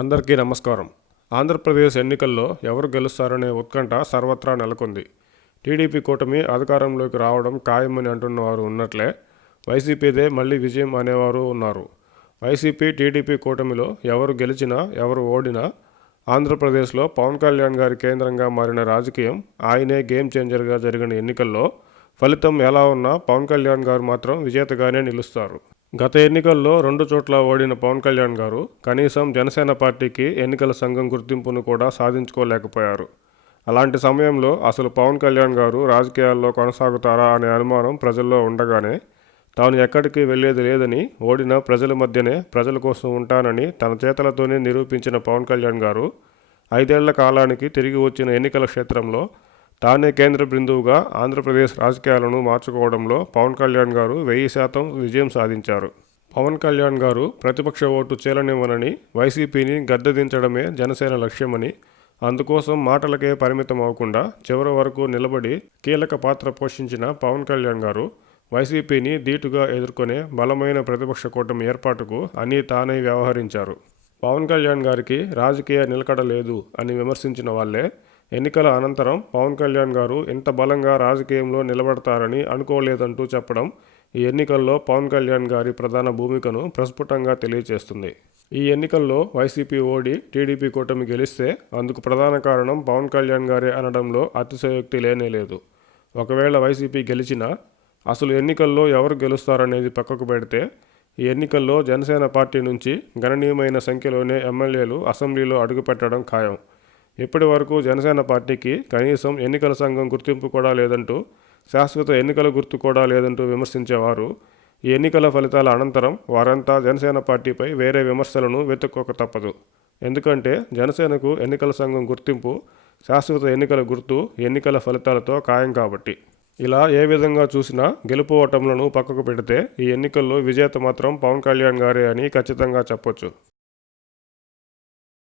అందరికీ నమస్కారం. ఆంధ్రప్రదేశ్ ఎన్నికల్లో ఎవరు గెలుస్తారనే ఉత్కంఠ సర్వత్రా నెలకొంది. టీడీపీ కూటమి అధికారంలోకి రావడం ఖాయమని అంటున్నవారు ఉన్నట్లే వైసీపీదే మళ్లీ విజయం అనేవారు ఉన్నారు. వైసీపీ టీడీపీ కూటమిలో ఎవరు గెలిచినా ఎవరు ఓడినా ఆంధ్రప్రదేశ్లో పవన్ కళ్యాణ్ గారి కేంద్రంగా మారిన రాజకీయం, ఆయనే గేమ్ చేంజర్గా జరిగిన ఎన్నికల్లో ఫలితం ఎలా ఉన్నా పవన్ కళ్యాణ్ గారు మాత్రం విజేతగానే నిలుస్తారు. గత ఎన్నికల్లో 2 చోట్ల ఓడిన పవన్ కళ్యాణ్ గారు కనీసం జనసేన పార్టీకి ఎన్నికల సంఘం గుర్తింపును కూడా సాధించుకోలేకపోయారు. అలాంటి సమయంలో అసలు పవన్ కళ్యాణ్ గారు రాజకీయాల్లో కొనసాగుతారా అనే అనుమానం ప్రజల్లో ఉండగానే తాను ఎక్కడికి వెళ్లేది లేదని, ఓడిన ప్రజల మధ్యనే ప్రజల కోసం ఉంటానని తన చేతలతోనే నిరూపించిన పవన్ కళ్యాణ్ గారు 5 ఏళ్ల కాలానికి తిరిగి వచ్చిన ఎన్నికల క్షేత్రంలో తానే కేంద్ర బిందువుగా ఆంధ్రప్రదేశ్ రాజకీయాలను మార్చుకోవడంలో పవన్ కళ్యాణ్ గారు 1000% విజయం సాధించారు. పవన్ కళ్యాణ్ గారు ప్రతిపక్ష ఓటు చీలనివ్వనని, వైసీపీని గద్దెదించడమే జనసేన లక్ష్యమని, అందుకోసం మాటలకే పరిమితం అవ్వకుండా చివరి వరకు నిలబడి కీలక పాత్ర పోషించిన పవన్ కళ్యాణ్ గారు వైసీపీని ధీటుగా ఎదుర్కొనే బలమైన ప్రతిపక్ష కూటమి ఏర్పాటుకు అన్నీ తానే వ్యవహరించారు. పవన్ కళ్యాణ్ గారికి రాజకీయ నిలకడ లేదు అని విమర్శించిన వాళ్లే ఎన్నికల అనంతరం పవన్ కళ్యాణ్ గారు ఇంత బలంగా రాజకీయంలో నిలబడతారని అనుకోలేదంటూ చెప్పడం ఈ ఎన్నికల్లో పవన్ కళ్యాణ్ గారి ప్రధాన భూమికను ప్రస్ఫుటంగా తెలియజేస్తుంది. ఈ ఎన్నికల్లో వైసీపీ ఓడి టీడీపీ కూటమి గెలిస్తే అందుకు ప్రధాన కారణం పవన్ కళ్యాణ్ గారే అనడంలో అతిశయోక్తి లేనేలేదు. ఒకవేళ వైసీపీ గెలిచినా అసలు ఎన్నికల్లో ఎవరు గెలుస్తారనేది పక్కకు పెడితే ఈ ఎన్నికల్లో జనసేన పార్టీ నుంచి గణనీయమైన సంఖ్యలోనే ఎమ్మెల్యేలు అసెంబ్లీలో అడుగుపెట్టడం ఖాయం. ఇప్పటి వరకు జనసేన పార్టీకి కనీసం ఎన్నికల సంఘం గుర్తింపు కూడా లేదంటూ, శాశ్వత ఎన్నికల గుర్తు కూడా లేదంటూ విమర్శించేవారు ఈ ఎన్నికల ఫలితాల అనంతరం వారంతా జనసేన పార్టీపై వేరే విమర్శలను వెతుక్కోక తప్పదు. ఎందుకంటే జనసేనకు ఎన్నికల సంఘం గుర్తింపు, శాశ్వత ఎన్నికల గుర్తు ఎన్నికల ఫలితాలతో ఖాయం కాబట్టి. ఇలా ఏ విధంగా చూసినా గెలుపు ఓటములను పక్కకు పెడితే ఈ ఎన్నికల్లో విజేత మాత్రం పవన్ కళ్యాణ్ గారే అని ఖచ్చితంగా చెప్పొచ్చు.